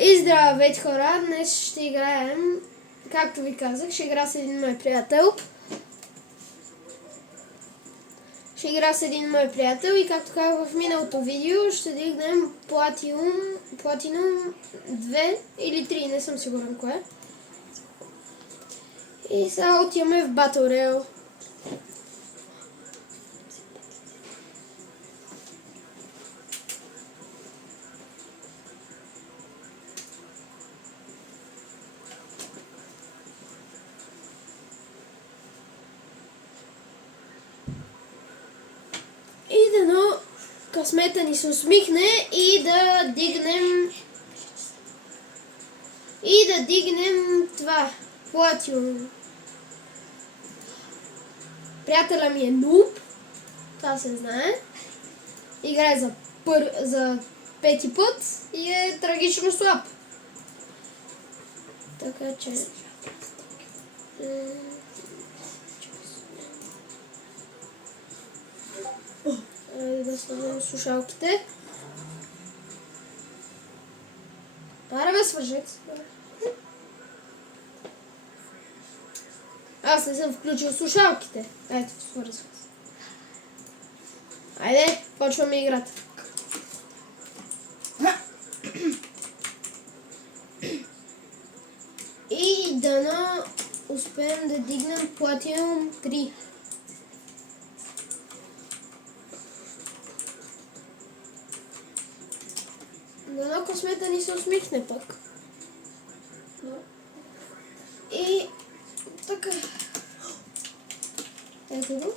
И здравейте хора, днес ще играем, както ви казах, ще игра с един мой приятел. И както казах в миналото видео, ще дигнем Platinum 2 или 3, не съм сигурен кое. И сега отиваме в Battle Royale. И дано късмета ни се усмихне и да дигнем това, Platinum. Приятеля ми е нуб, това се знае. Играе за пети път и е трагично слаб. Така че... да сложим слушалките. Аре бе, свържете. Аз не съм включил слушалките. Ето, свързват. Айде, почваме играта. И дано успеем да дигнем Platinum 3. Дано късмета ни се усмихне пък. И така. Ето го.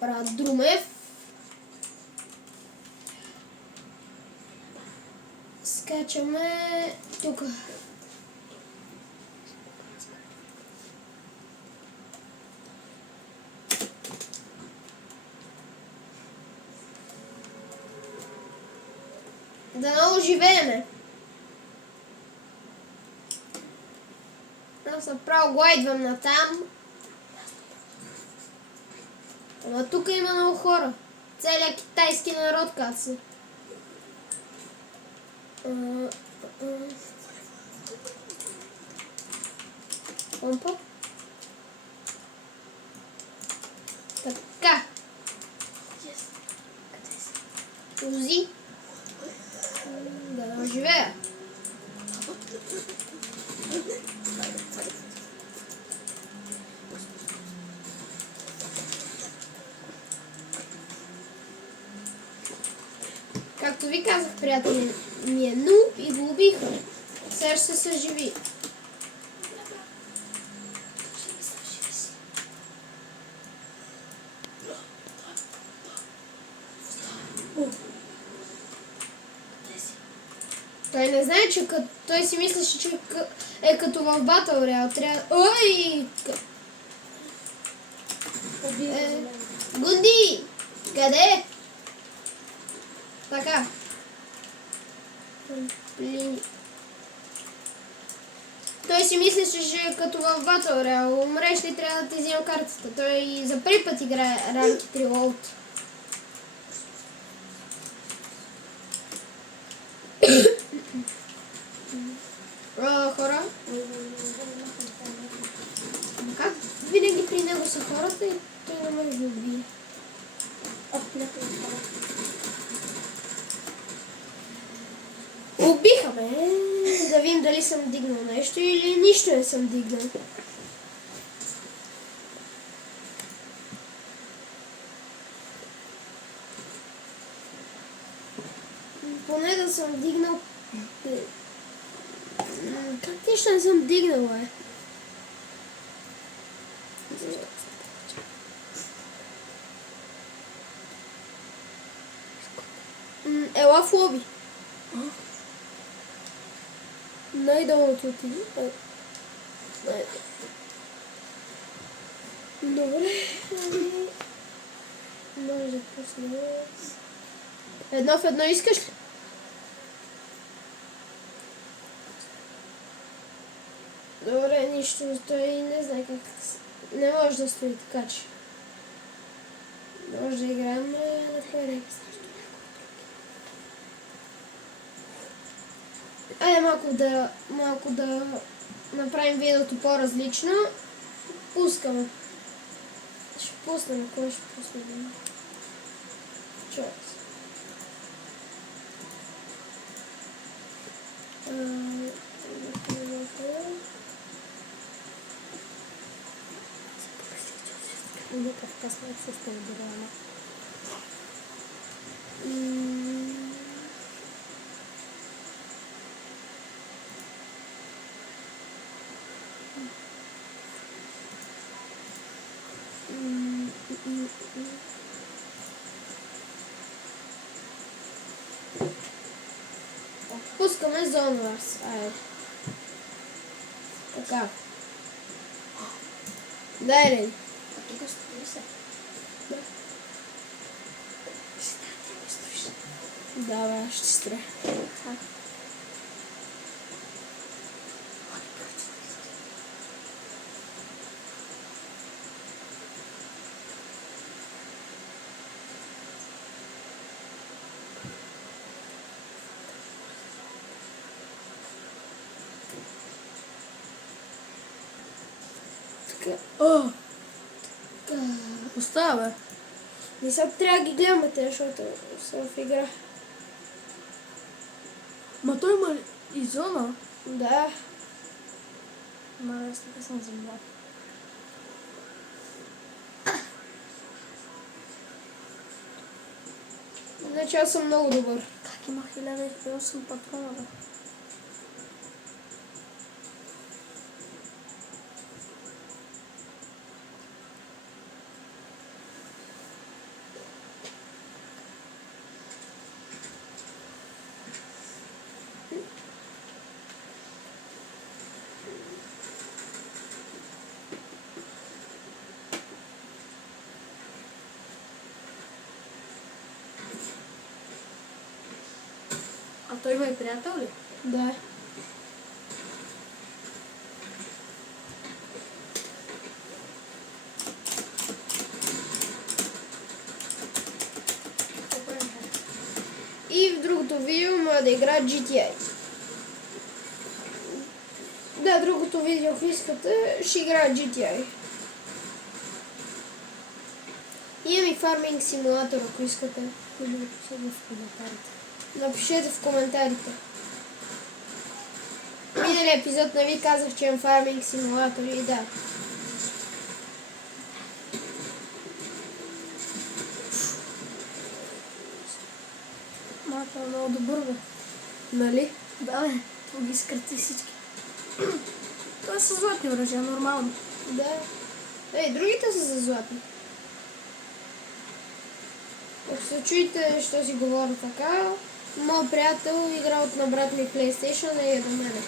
Брат Друмев. Скачаме тук. Да много живееме. Аз направо глайдвам натам. Ама тук има много хора. Целият китайски народ каца. Помпа. Така. Узи. Да живея. Както ви казах, приятели ми е нуб и го убиха. Сега ще се съживи. Той не знае, че той си мислеше, че е като в Battle Royale. Трябва... Ой! Гунди! Къде? Така. Той си мислеше, че е като в Battle Royale. Умреш ли, трябва да ти взема картата. Той за първи път играе ранки 3 лоут. Хора. Как винаги при него са хората и той не може да убие. Убиха ме. Да видим дали съм дигнал нещо или нищо не съм дигнал. Поне да съм дигнал... Как нищо не съм дигнал, бе? Ела в лоби. Най-долното отиди. Добре. Може да пусна. Едно в едно искаш ли? Добре, нищо не стои, не знае как... Не може да стои така, че... Може да играем на Ферекс. Айде малко да направим видеото по-различно. Пускаме. Ще пуснем. Кой ще пуснем? Човек. Никакъв късмет с телевизора. Пускаме Zone Wars. Айде. Така. Дай ли? А тук стои се. Да, бе, аз ще строя. Така. О! Остава. И сега трябва да ги гледаме те, защото са в игра. Ма той има и зона. Да. Ма аз така съм забрал. Значи аз съм много добър. Как има 1008 патрона, бе? А той има и приятел ли? Да. И в другото видео може да игра GTA. Да, другото видео, ако искате, ще играя GTA. Имам и фарминг симулатор, ако искате. Напишете в коментарите. Напишете в коментарите. Миналия епизод не ви казах, че имам фарминг симулатор и да. Малко е много добър, бе. Нали? Да, бе. Това ги скърти всички. Това са златни оръжия, нормално. Да. Ей, другите са за златни. Ако се чуете, що си говоря така, моят приятел игра от на брат ми PlayStation и е до мене.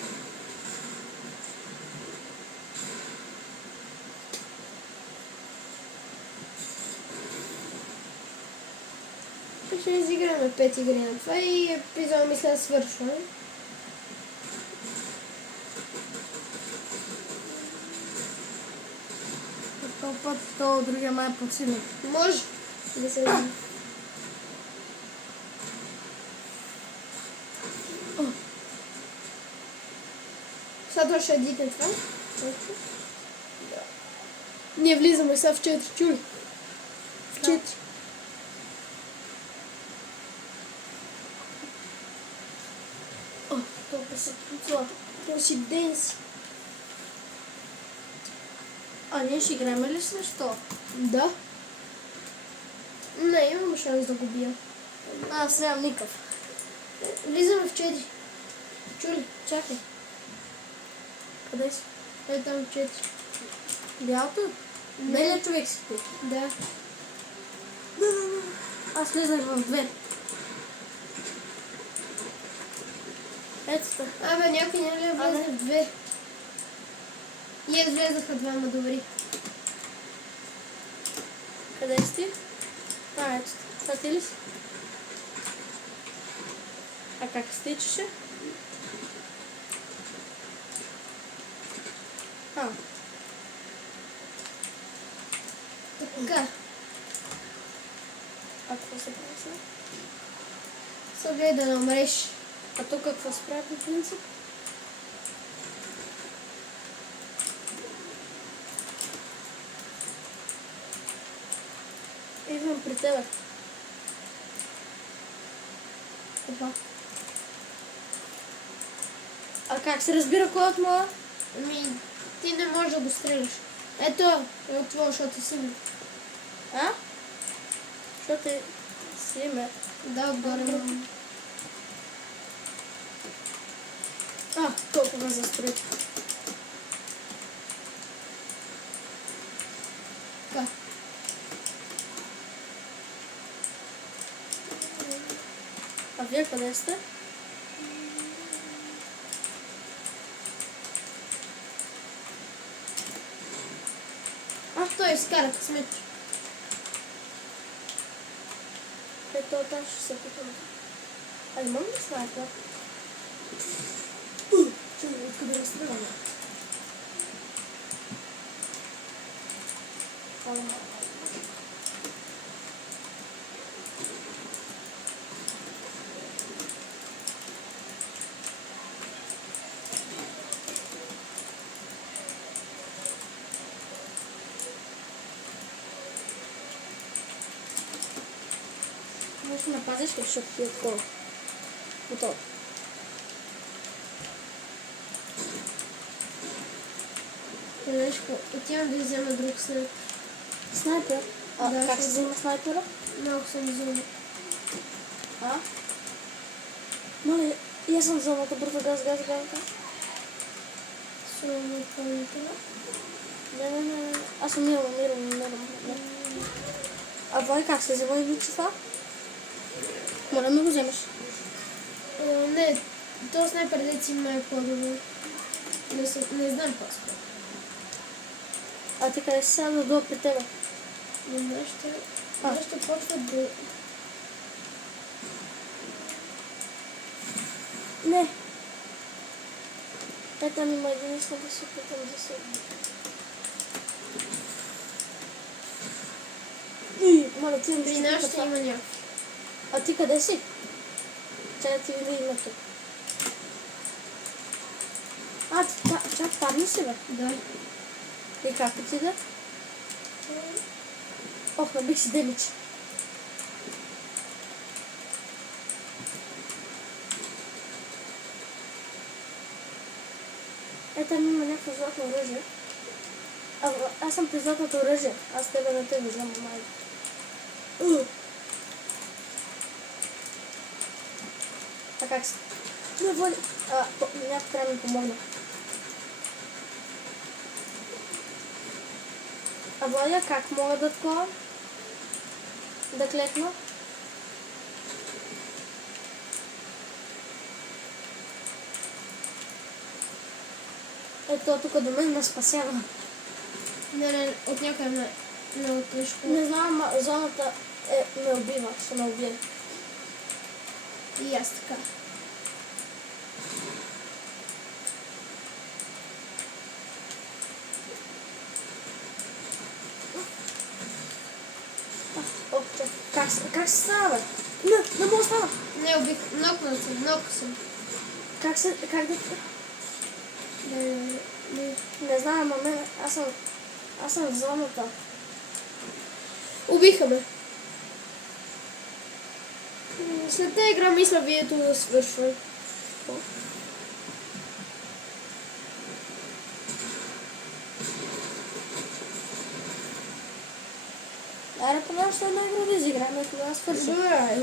Ще изиграме 5 игри на това и епизод мисля да свършва. Този път то другия май е по-силен. Може да се види. Сега ще дитне това. Да. Ние влизаме сега в 4 чули. В 4. Толкова се включва. То си денси. А ние ще играем ли с нещо? Да. Не, имам шанс да го бия. Аз нямам никакъв. Влизаме в 4. Чули? Чакай. Къде си? Е там 4. Бялото? Белият човек си тук. Да. Аз влезах в две. Ето та. Абе, някой няма ли да влезе в 2? И е влезаха двама добри. Къде си ти? А, ето. Това ти ли си? А как стичаше? А. Така. А какво се прави сега? Съгледай да намреш. А тук какво се прави по принцип? Идвам при тебе. Опа. А как се разбира кой от моя? Ами, ти не можеш да го стреляш. Ето, е от това, защото си ми. А? Защото е си име. Да, отгоре. Колко ме застрои. Така. А вие къде сте? Той изкара късмет. Ето, там ще се питам. А имам ли снайпер? Чуй, откъде разстрелваме? Можеш да напазиш ли, защото ти е такова? Готово. Знаеш какво? Отивам да взема друг снайпер. Снайпер? Да, Как се ще взима снайпера? Малко съм взема. Моля, я съм в зоната, бързо газ. Струва изпълнителя. Не. Аз умирам. А вой как се взема и вичува? Моля ми го вземеш. Не, то снайпер деци има е по-добър. Не знам по-скоро. А ти къде си сега да дойда при тебе? Не знам, ще почват да... Не. Там има един, искам да се питам за себе. Моля, ти При нас ще има някакъв. А ти къде си? Чакай ти видя името. Чак там ли си, бе? Да. И как ти да? Ох, набих си демидж. Там има някакво златно оръжие. Аз съм при златното оръжие. Аз тебе на тебе взема май. А как си? Не води. Някой трябва да ми помогна. А Владя, как мога да такова? Да клекна? Ето тук до мен ме спасява. Не, от някъде много тежко. Не знам, зоната ме убива, ще ме убие. И аз така. Как се става, бе? Не мога да става. Не убих, много съм. Как да... Не знам, ама мен, аз съм в зоната. Убиха ме. След тази игра мисля видеото да свършва. Аре, поне ще една игра да изиграем, и тогава свърши. Добре.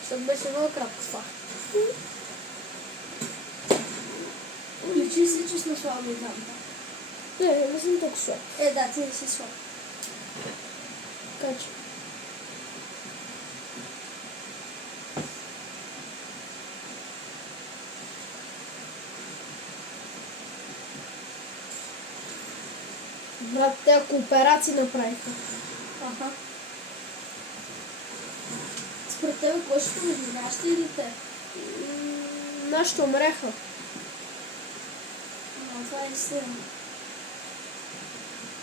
Защото беше много кратко това. Личи си, че сме слаби там. Не съм толкова слаб. Да, ти не си слаб. Така че. Брат, те кооперации направиха. Аха. Според тебе, кой ще победи, нашите или те? Нашите умреха. Това е силно.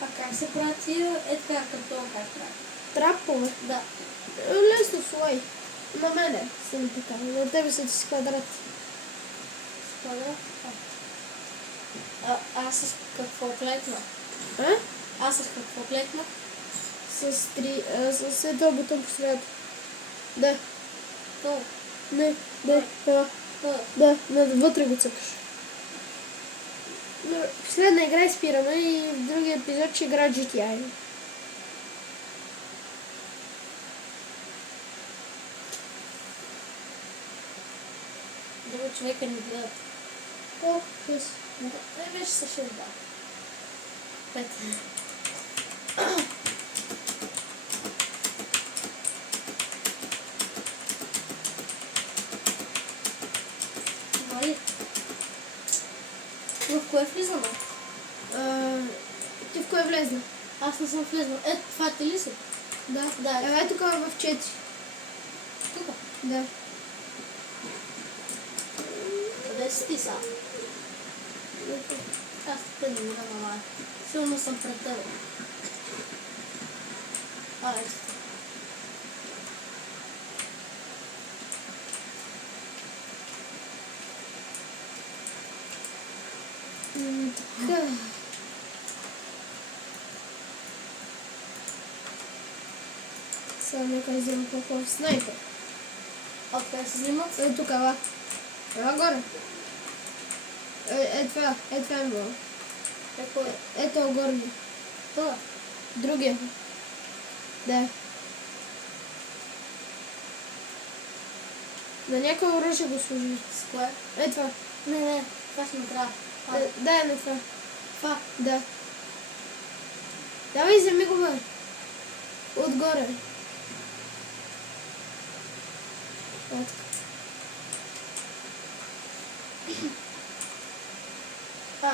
А как се прави тия? Така, като как прави? Трапове. Да. Лесно слой. На мене съм така. На тебе са ти с квадрат. Квадрат. Аз с какво клетна? А? Аз с какво клетна? С този бутон по средата. Да. То. Не. Да. Да. Да. Вътре го цъкаш. Но в последна игра спираме и в другия епизод ще игра GTI. Друго човека не гледат. О, хъс. Вече са 6, да. 5. Мали. В кое влизаме? Ти в кое влезна? Аз не съм влезнал. Ето, това ти ли си? Да. Да. Ето тук в 4. Тук. Да. Къде си ти са? Аз те не мира, мама. Силно съм пред тебе. Ето. Така. Сега нека взема по-хубав снайпер. Откъде се взимат? Тук, ела. Ела горе. Това е било. Какво е? Ето горе. Това. Другия. Да. На някой оръжие го служи. С кое? Това. Не, това ще ми трябва. Дай на това. Това. Да. Давай, вземи го, бе. Отгоре. Ето.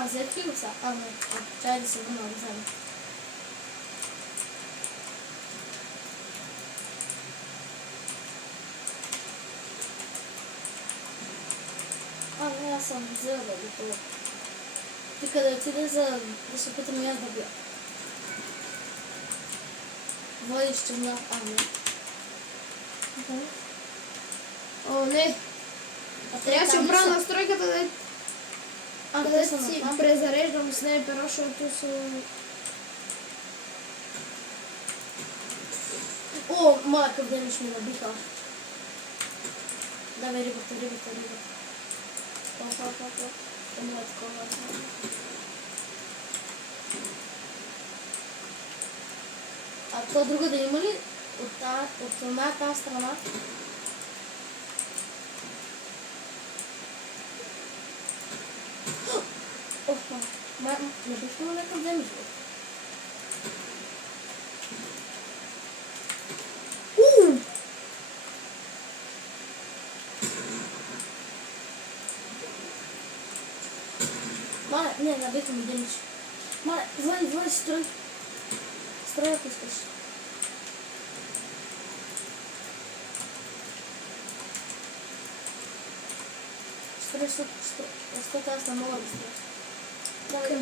Взех ли го са? Не. Чай да се върна да взема. Не, аз съм взела да го това. Ти къде отиде да се опитам и аз да бия. Водиш темна. Не. О, не. Трябва да си оправя настройката, да си презареждам снайпера, защото са... О, малък ден ми набиха. Да, бе, рибата. Има такова. То друга да има ли? От тази страна? Не бих имал някакъв ден. Мале, не, набиха ми денич. Мале, вой, строй. Строй, ако искаш. Строй, защото аз не мога да строя. Давай.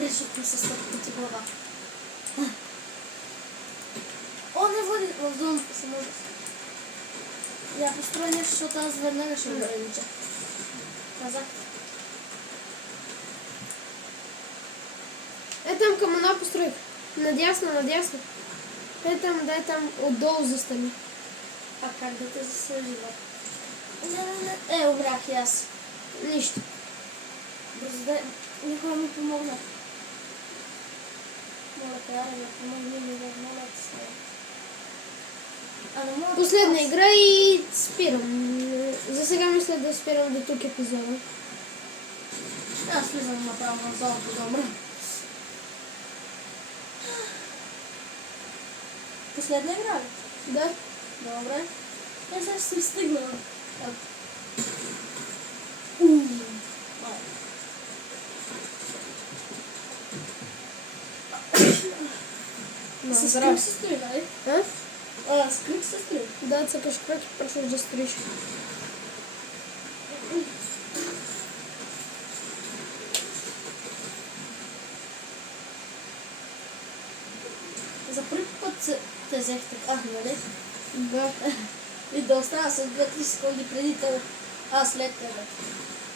Решихме се стъпката глава. О, не води в зоната се може. Я построя нещо, защото аз веднага ще огранича. Казах. Там към една постройка. Надясно. Там, отдолу застани. А как да те засъжива? Не. Умрях и аз. Нищо. Бързо, никой ми помогна. Моля, Кара, да помогни ми, моля се. Последна игра и спирам. За сега мисля да спирам до тук епизода. Аз влизам направо на зоната, добре. Последна игра ли? Да. Добре. Сега ще съм стигнала. С кръг здраве. се строи, нали? А? С кръг се строи. Да, цъкаш кръг и почваш да строиш. За първи път те взех така, нали? Да, И да остана с 2-3 секунди преди тебе. Аз след тебе.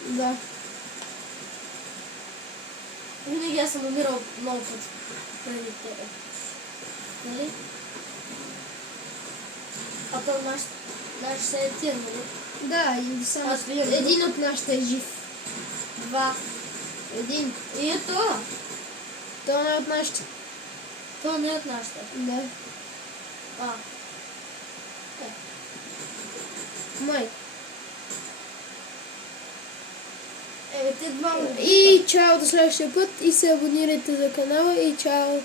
да. Винаги аз съм умирал много пъти преди тебе. Нали? А то наш се е тир, нали? Да, и само Аз винаги. един от нашите е жив. 2. Един. И е това. Той не е от нашите. Това не е от нашата. Да. А. Май. Те два. И чао до следващия път и се абонирайте за канала и чао.